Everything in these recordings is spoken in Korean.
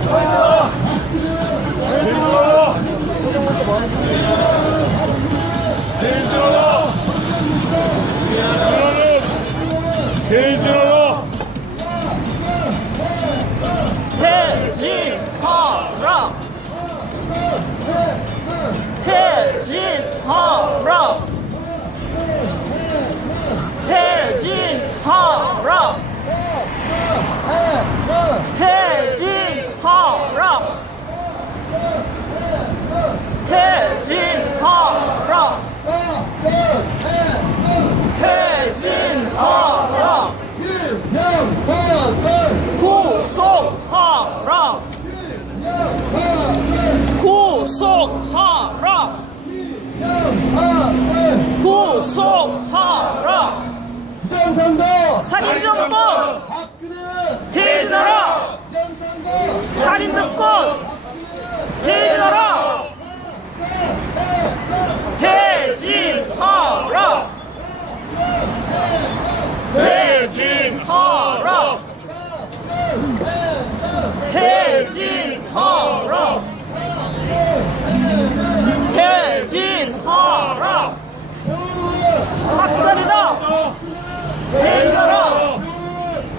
대진하라. 퇴진하라. 퇴진하라. 퇴진하라 퇴진 하라 퇴진하라 퇴진하라 구속하라 구속하라 구속하라 부정선거! 살인정권! 박근혜! 퇴진하라 부정선거! 살인정권! 퇴진하라 퇴진하라 퇴진하라 퇴진하라 퇴진하라 학살이다 퇴진하라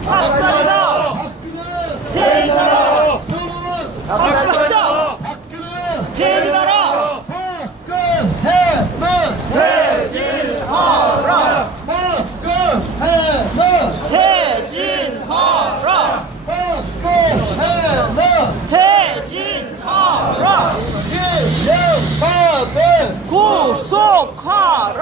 학살이다 퇴진하라 학살이다 퇴진하라 퇴진하라 퇴진하라 퇴진하라 구속하라 구속하라 구속하라